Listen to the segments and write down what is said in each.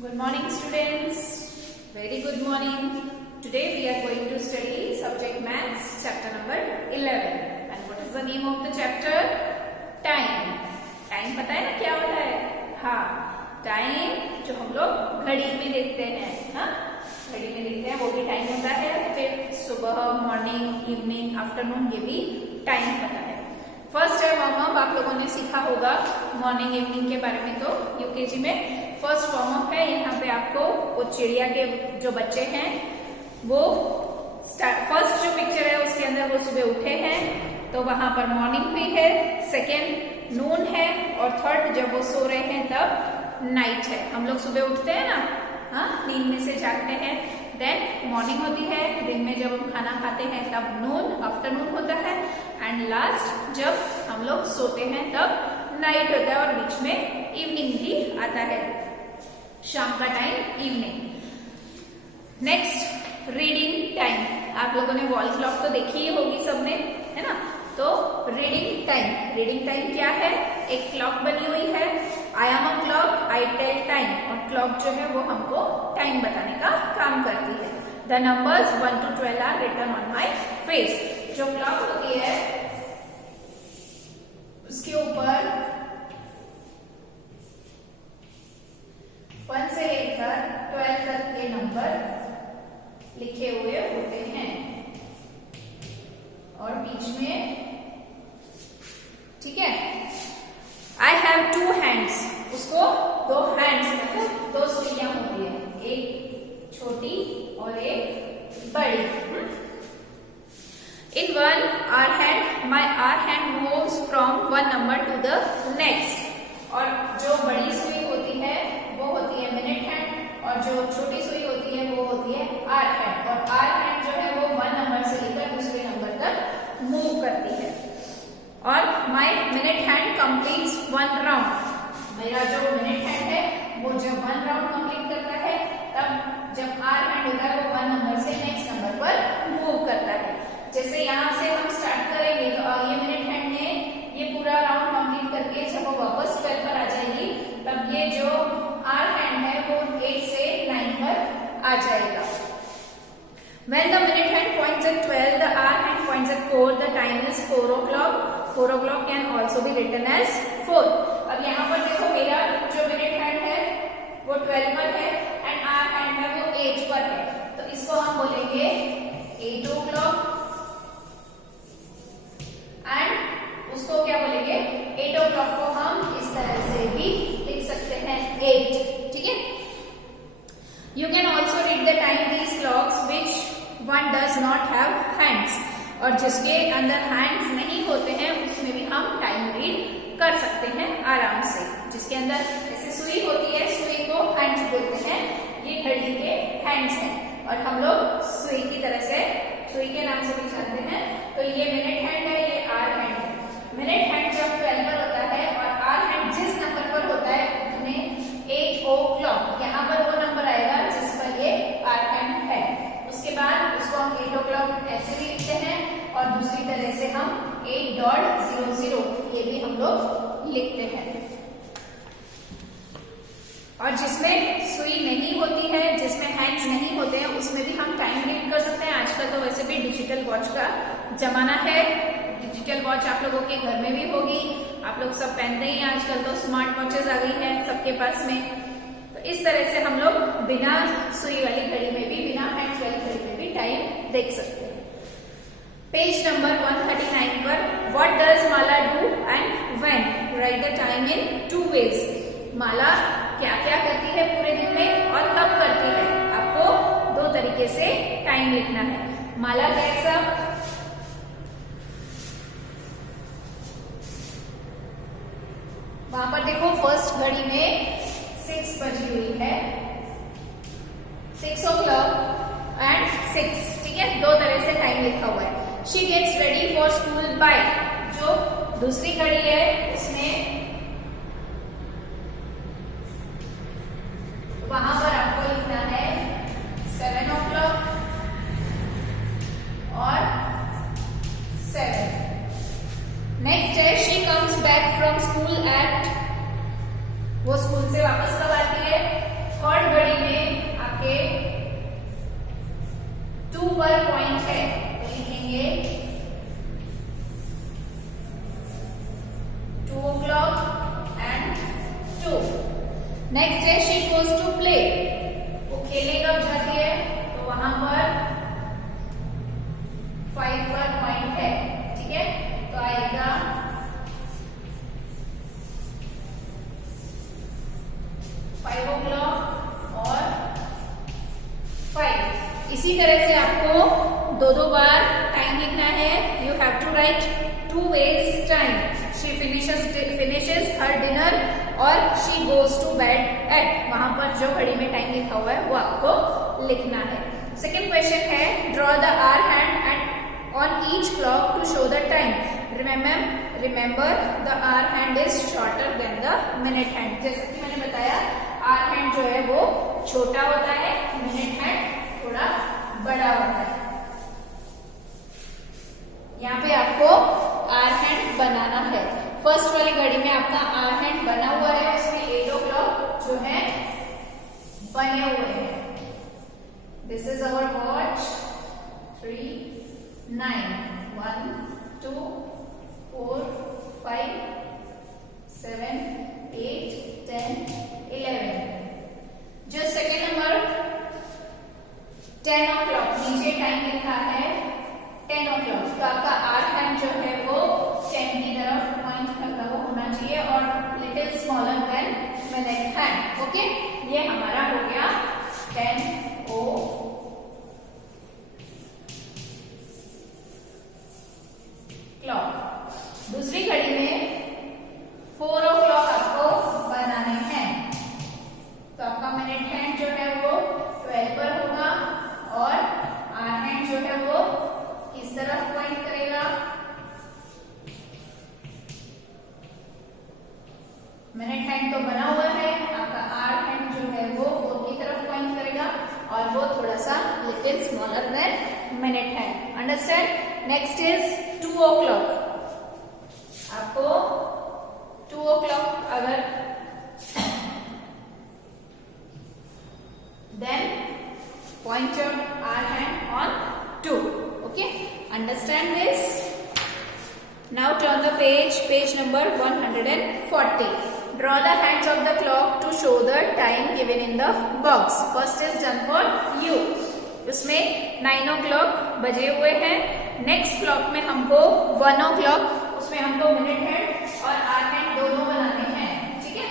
Good morning students. Very good morning. Today we are going to study subject maths chapter number 11. And what is the name of the chapter? Time. Time पता है ना क्या होता है? हाँ, time जो हम लोग घड़ी में देखते हैं, हाँ घड़ी में देखते हैं वो भी टाइम होता है। फिर सुबह, मॉर्निंग, इवनिंग, आफ्टरनून ये भी टाइम पता है। फर्स्ट है वार्म अप, आप लोगों ने सीखा होगा मॉर्निंग इवनिंग के बारे में। तो यूकेजी में फर्स्ट वार्म अप है। यहाँ पे आपको वो चिड़िया के जो बच्चे हैं वो फर्स्ट जो पिक्चर है उसके अंदर वो सुबह उठे हैं, तो वहां पर मॉर्निंग भी है, सेकेंड नून है और थर्ड जब वो सो रहे हैं तब नाइट है। हम लोग सुबह उठते हैं ना, हाँ नींद में से जागते हैं, देन मॉर्निंग होती है, दिन में जब हम खाना खाते हैं तब नून, आफ्टरनून होता है, एंड लास्ट जब हम लोग सोते हैं तब नाइट होता है और बीच में इवनिंग भी आता है, शाम का time evening. Next reading time. आप लोगों ने वॉल क्लॉक तो देखी ही होगी सबने, है ना। तो रीडिंग टाइम, रीडिंग टाइम क्या है? एक क्लॉक बनी हुई है, I am a clock, I tell time, और क्लॉक जो है वो हमको टाइम बताने का काम करती है। The numbers 1 to 12 are written on my face. जो क्लॉक होती है उसके ऊपर 1 से लेकर 12 तक के नंबर लिखे हुए होते हैं और बीच में, ठीक है, आई हैव 2 हैंड्स, उसको 2 हैंड्स मतलब 2 सुइयां होती है, एक छोटी और एक बड़ी। In one hour hand, my hour hand moves from one number to the next. और जो बड़ी सुई होती है वो होती है मिनट हैंड, और जो छोटी सुई होती है वो होती है आर हैंड। और आर हैंड जो है वो 1 नंबर से लेकर दूसरे नंबर तक मूव करती है। और माई मिनट हैंड कंप्लीट्स 1 राउंड। मेरा जो मिनट हैंड है वो जब 1 राउंड कंप्लीट करता है तब जब आर हैंड होता है वो 1 नंबर से नेक्स्ट नंबर पर मूव करता है। जैसे यहाँ से हम स्टार्ट करेंगे तो ये मिनट हैंड ने ये पूरा राउंड कंप्लीट करके जब वो वापस 12 पर आ जाएगी तब ये जो आर हैंड है वो 8 से 9 पर आ जाएगा। When the minute hand points at 12, the hour hand points at 4. The time is 4 o'clock. 4 o'clock can also be written as 4. अब यहाँ पर देखो मेरा जो मिनट हैंड है वो 12 पर है एंड आर हैंड है वो 8 पर है, तो इसको हम बोलेंगे 8 o'clock एंड उसको क्या बोलेंगे? 8 o'clock को हम इस तरह से भी लिख सकते हैं 8, ठीक है। You can also read the time these clocks which one does not have hands, और जिसके अंदर हैंड्स नहीं होते हैं उसमें भी हम टाइम रीड कर सकते हैं आराम से। जिसके अंदर ऐसे सुई होती है, सुई को हैंड्स बोलते हैं, ये घड़ी के हैंड्स हैं और हम लोग सुई की तरह से, सुई के नाम से भी जानते हैं। तो ये मिनट हैंड है, ये आर हैंड है। मिनट हैंड जब 12 पर होता है और आर हैंड जिस नंबर पर होता है उसमें 8 o'clock, यहाँ पर वो नंबर आएगा जिस पर ये आर हैंड है। उसके बाद उसको हम 8 o'clock ऐसे भी लिखते हैं और दूसरी तरह से हम 8.00 ये भी हम लोग लिखते हैं। और जिसमें सुई नहीं होती है, जिसमें हैंड्स नहीं होते हैं, उसमें भी हम टाइम रीड कर सकते हैं। आजकल तो वैसे भी डिजिटल वॉच का जमाना है, डिजिटल वॉच आप लोगों के घर में भी होगी, आप लोग सब पहनते ही हैं आजकल, तो स्मार्ट वॉचेस आ गई हैं सबके पास में। तो इस तरह से हम लोग बिना सुई वाली घड़ी में भी, बिना हैंड्स वाली घड़ी में भी टाइम देख सकते हैं। पेज नंबर 139 पर what does Mala do and when, right the time in 2 ways। माला क्या क्या करती है पूरे दिन में और कब करती है, आपको 2 तरीके से टाइम लिखना है। माला कैसा? वहां पर देखो फर्स्ट घड़ी में 6 बजी हुई है, 6 o'clock एंड 6, ठीक है, 2 तरह से टाइम लिखा हुआ है। She gets ready for school by, जो दूसरी घड़ी है उसमें वहां पर आपको लिखना है 7 o'clock और 7। नेक्स्ट है she comes back from school eight, वो स्कूल से वापस कब आती है? थर्ड नेक्स्ट है शी गोज टू प्ले, वो खेलने कब जाती है, तो वहां पर 5 पर पॉइंट है, ठीक है, तो आएगा 5 o'clock और 5। इसी तरह से आपको दो बार टाइम लिखना है। You have to write 2 ways time. She finishes her dinner और she goes to bed at, वहां पर जो घड़ी में टाइम लिखा हुआ है वो आपको लिखना है। सेकेंड क्वेश्चन है draw the hour hand at on each clock to show the time. Remember the hour hand is shorter than the minute hand. जैसे कि मैंने बताया आवर हैंड जो है वो छोटा होता है, मिनट हैंड थोड़ा बड़ा होता है। यहाँ पे आपको आवर हैंड बनाना है। फर्स्ट वाली घड़ी में आपका आवर हैंड बना हुआ है, उसमें 8 o'clock जो है बने हुए हैं। This is our watch 3, 9, 1, 2, 4, 5, 7, 8, 10, 11। जो सेकेंड नंबर 10 o'clock, नीचे टाइम लिखा है 10 o'clock, तो आपका आवर हैंड जो है वो 10 की तरफ पॉइंट करता हुआ होना चाहिए और little smaller than minute hand. Okay, ये हमारा हो गया 10 o'clock। दूसरी घड़ी में 4 o'clock आपको बनाने हैं, तो आपका मिनट हैंड जो है वो 12 पर होगा और आवर हैंड जो है वो किस तरफ पॉइंट करेगा, मिनट हैंड तो बना हुआ है, आपका आवर हैंड जो है वो 4 की तरफ पॉइंट करेगा और वो थोड़ा सा little smaller than minute hand. Understand. Next is 2 o'clock। आपको 2 o'clock अगर then point your our hand on 2. Okay, understand this. Now turn the page number 140. Draw the hands of the clock to show the time given in the box. First is done for you. उसमें 9 o'clock बजे हुए हैं। Next clock में हमको 1 o'clock, उसमें हमको minute hand और our hand दोनों बनाने हैं, ठीक है,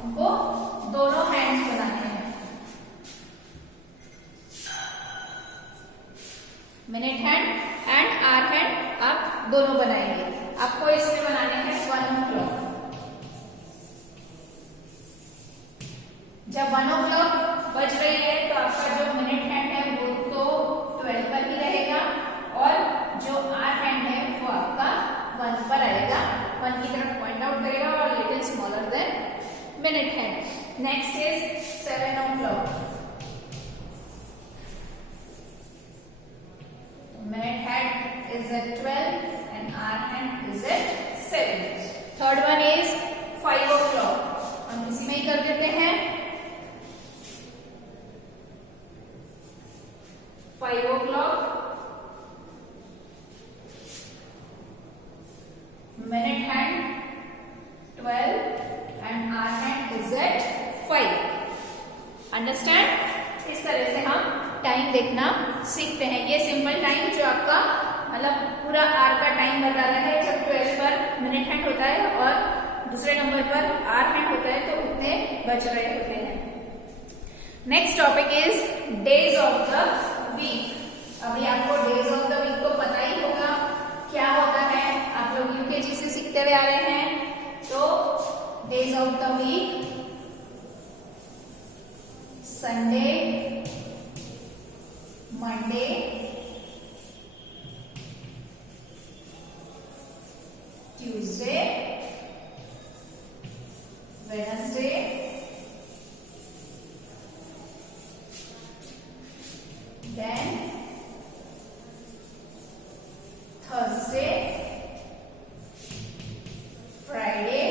हमको दोनों हैंड्स बनाने हैं। Minute hand and hour hand आप दोनों बनाएंगे। आपको इसमें बनाने हैं 1 o'clock। जब 1 o'clock बज रही है तो आपका जो मिनट हैंड है वो तो 12 पर ही रहेगा और जो आवर हैंड है वो आपका 1 पर आएगा, 1 की तरफ पॉइंट आउट करेगा और little smaller than minute hand. Next is 7 o'clock। Minute hand is at 12 and our hand is at 7. Third one is 5 o'clock। हम इसी में ही कर देते हैं। 5 o'clock, minute hand 12 and our hand is at 5. Understand? इस तरह से हम टाइम देखना सीखते हैं। ये सिंपल टाइम जो आपका मतलब पूरा आवर का टाइम बता रहा है। जब 12 पर मिनट हैंड होता है और दूसरे नंबर पर आवर हैंड होता है तो उतने बज रहे होते हैं। Next topic is days of the week. अभी आपको डेज ऑफ द वीक को पता ही होगा क्या होता है, आप लोग यूकेजी से सीखते हुए आ रहे हैं। तो days of the week Sunday, Monday, Tuesday, Wednesday, then Thursday, Friday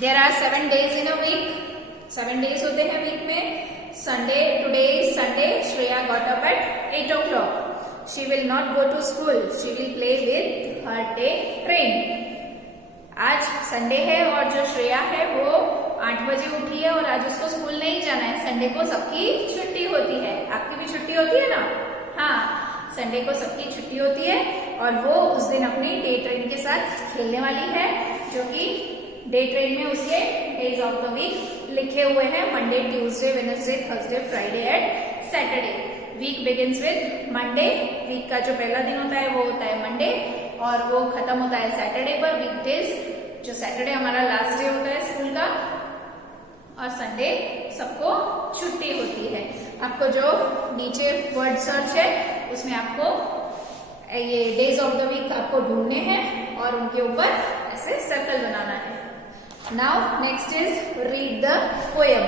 there are 7 days in a week, 7 days होते हैं वीक में. Sunday, today is Sunday. Shreya got up at 8 o'clock. She will not go to school, she will play with her day friend. आज Sunday है और जो श्रेया है वो 8 बजे उठी है और आज उसको स्कूल नहीं जाना है. संडे को सबकी छुट्टी होती है. आपकी भी छुट्टी होती है ना? हाँ, संडे को सबकी छुट्टी होती है और वो उस दिन अपनी डे ट्रेन के साथ खेलने वाली है, जो कि डे ट्रेन में उसके डेज ऑफ द वीक लिखे हुए हैं. Monday, Tuesday, Wednesday, Thursday, Friday and Saturday. Week begins with Monday. Week का जो पहला दिन होता है वो होता है मंडे और वो खत्म होता है सैटरडे पर. वीकडेज, जो सैटरडे हमारा लास्ट डे होता है स्कूल का, और संडे सबको छुट्टी होती है. आपको जो नीचे वर्ड सर्च है उसमें आपको ये डेज ऑफ द वीक आपको ढूंढने हैं और उनके ऊपर ऐसे सर्कल बनाना है. Now next is read the poem.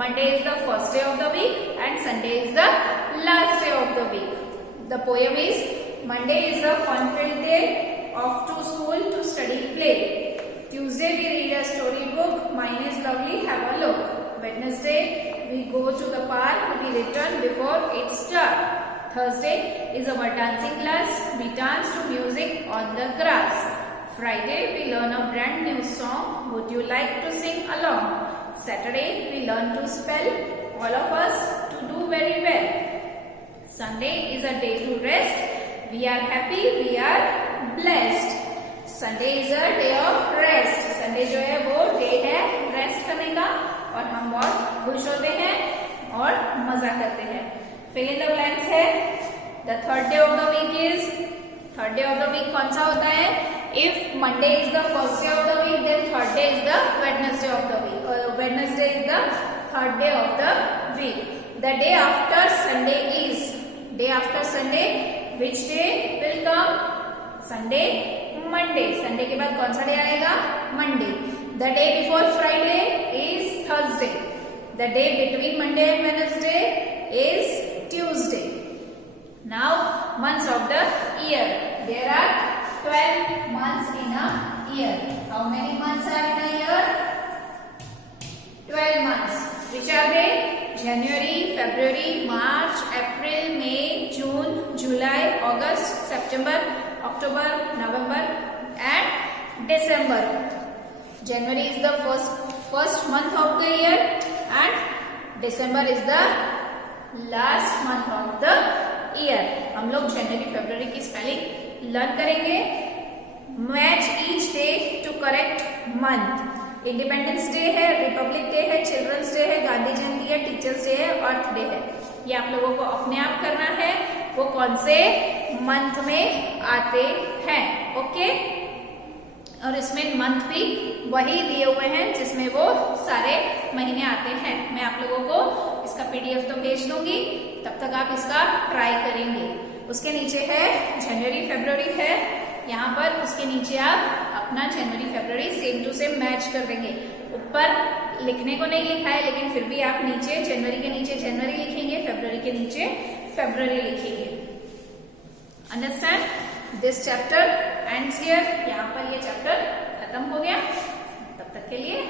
Monday is the first day of the week and Sunday is the last day of the week. The poem is Monday is a fun-filled day off to school to study play. Tuesday we read a story book. Mine is lovely. Have a look. Wednesday we go to the park. We return before it's dark. Thursday is our dancing class. We dance to music on the grass. Friday we learn a brand new song. Would you like to sing along? Saturday we learn to spell. All of us to do very well. Sunday is a day to rest. We are happy, we are blessed. Sunday is a day of rest. Sunday जो है वो day है rest करने का और हम बहुत खुश होते हैं और मजा करते हैं. Fill in the blanks है. The third day of the week is, third day of the week कौन सा होता है? If Monday is the first day of the week, then third day is the Wednesday of the week. Wednesday is the third day of the week. The day after Sunday is, day after Sunday, which day will come? Sunday, Monday. Sunday के बाद कौन सा day आएगा? Monday. The day before Friday is Thursday. The day between Monday and Wednesday is Tuesday. Now, months of the year. There are 12 months in a year. How many months are in a year? 12 months. Which are they? January, February, March, April, May, June, July, August, September, October, November and December. January is the first month of the year and December is the last month of the year. हम लोग जनवरी फरवरी की spelling learn करेंगे. Match each day to correct month. Independence Day है, Republic Day है, Children's Day है, गांधी जयंती है, टीचर्स डे है, अर्थ डे है. ये आप लोगों को अपने आप करना है वो कौन से मंथ में आते हैं. ओके, और इसमें मंथ भी वही दिए हुए हैं जिसमें वो सारे महीने आते हैं. मैं आप लोगों को इसका PDF तो भेज दूंगी, तब तक आप इसका ट्राई करेंगे. उसके नीचे है जनवरी फरवरी है यहाँ पर, उसके नीचे आप अपना जनवरी फरवरी सेम टू सेम मैच कर देंगे. ऊपर लिखने को नहीं लिखा है लेकिन फिर भी आप नीचे जनवरी के नीचे जनवरी लिखेंगे, फरवरी के नीचे फरवरी लिखेंगे. Understand? This chapter ends here. यहाँ पर ये चैप्टर खत्म हो गया. तब तक के लिए